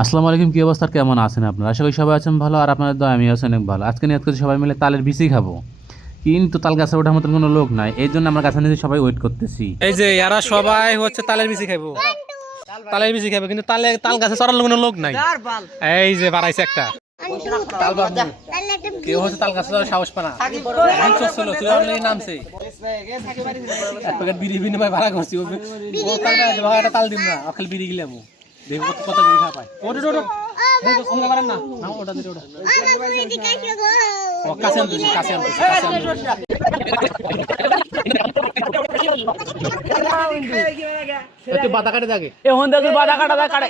আসসালামু আলাইকুম, কি অবস্থা, কেমন আছেন আপনারা? আশা করি সবাই আছেন ভালো, আর আপনাদের দয়া আমি আছি অনেক ভালো। আজকে নিয়ে সবাই মিলে তালের বিচি খাবো, কিন্তু তাল গাছে ওঠার মতন কোনো লোক নাই, এই জন্য আমরা গাছের নিচে সবাই ওয়েট করতেছি। এই যে এরা সবাই হচ্ছে তালের বিচি খাবো, কিন্তু তাল গাছে চড়ার কোনো লোক নাই। এই যে বাড়াইছে একটা তাল বাবু, কেউ হচ্ছে তাল গাছে চড়ার সাহস পানা নামছে বিড়ি বিনিময় ভাড়া করছি, একটা তাল দিব না, অখাল বিড়ি গিলাম দেখবো কত বিড়ি খা পায়। না ওটা দিতে ওটা কাছে আনতেছি, কাছে আনতেছি, কাছে আনতেছি। একটু বাধা কাটে থাকে এখন দেখুন, বাধা কাটা কাটে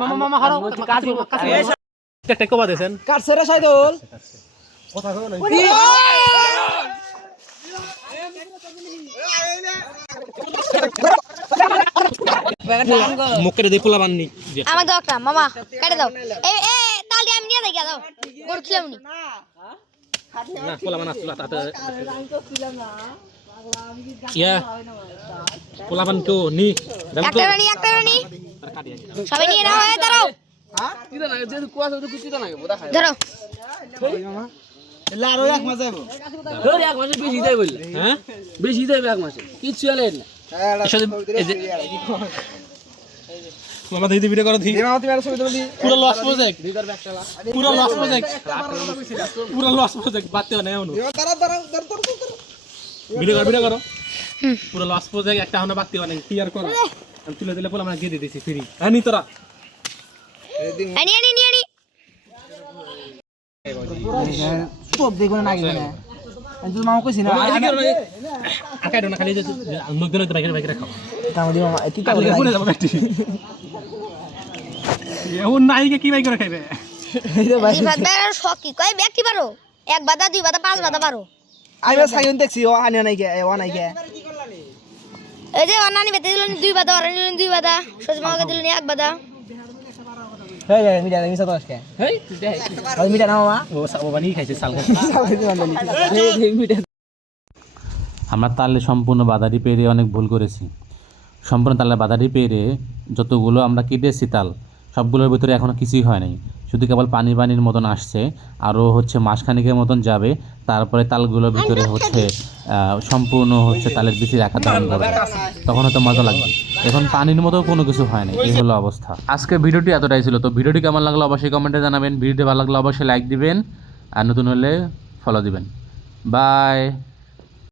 মামা মামা হারাও কাছে কাছে একটা কোবা দেন কাটছে রে সাইদুল কথা কও না মুখে দিয়ে পোলা বাননি আমাকে দাও একটা মামা কেটে দাও। এই এ তালি আমি নিয়ে যাই দাও গড় খিলাম নি না পোলা বান আসলো তাতে ইয়া পোলা বান কো নি একটা রানি সবাই নিয়ে নাও। এই দাঁড়াও, হ্যাঁ তিতা না যে কুয়াশা তো কুচিতা না বোদা খায় ধরো এলা আরো এক মাস যাইবো ধর এক মাসে বেশি যাই বল হ্যাঁ বেশি যাইবে এক মাসে কিচ্ছু আলে না মামা দিদি ভিডিও করো দি মামা তুমি আর ছবি তুলি পুরো লস প্রজেক্ট পুরো লস প্রজেক্ট পুরো লস প্রজেক্ট বাতে না এমন ভিডিও করো পুরো লস প্রজেক্ট একটা হনা বাতি অনেক ক্লিয়ার করো আমি তুলে দিলে বলে আমরা দিয়ে দিতেছি ফ্রি হ্যাঁ নি তোরা আনি সব দেখো না আগে না আমি মামা কইছি না আকাই না খালি মুখ দিলে তো বাইরে খাও কাম দি মামা কি কাম বলে যাব ব্যক্তি এও নাইকে কি বাই করে খাইবে এই তো ভাই এই ভাত বের শখ কি কয় ব্যাগ কি পারো? এক বাদা দুই বাদা পাঁচ বাদা পারো। আমি সাইন দেখছি ও আনি নাই কে ও নাই কে এই যে অনানি বেতে দিলেন দুই বাদা, অরানি দিলেন দুই বাদা, সজমাকে দিলেন এক বাদা। হেই রে মিটা মিছা দশ কে হেই তুই মিটা না মামা ও বানি খাইছে সাল মিটা আমরা তালে সম্পূর্ণ বাধাটি পেরে অনেক ভুল করেছি। সম্পূর্ণ তালের বাধাটি পেরে যতগুলো আমরা কেটেছি তাল, সবগুলোর ভিতরে এখনও কিছুই হয় নাই, শুধু কেবল পানির মতন আসছে। আরও হচ্ছে মাসখানিকের মতন যাবে, তারপরে তালগুলোর ভিতরে হচ্ছে সম্পূর্ণ হচ্ছে তালের বিচি রাখা ধারণ করবে, তখন হয়তো মজা লাগবে। এখন পানির মতো কোনো কিছু হয় না, এই হলো অবস্থা। আজকে ভিডিওটি এতটাই ছিল। তো ভিডিওটি কেমন লাগলো অবশ্যই কমেন্টে জানাবেন। ভিডিওটি ভালো লাগলে অবশ্যই লাইক দিবেন, আর নতুন হলে ফলো দিবেন। বাই।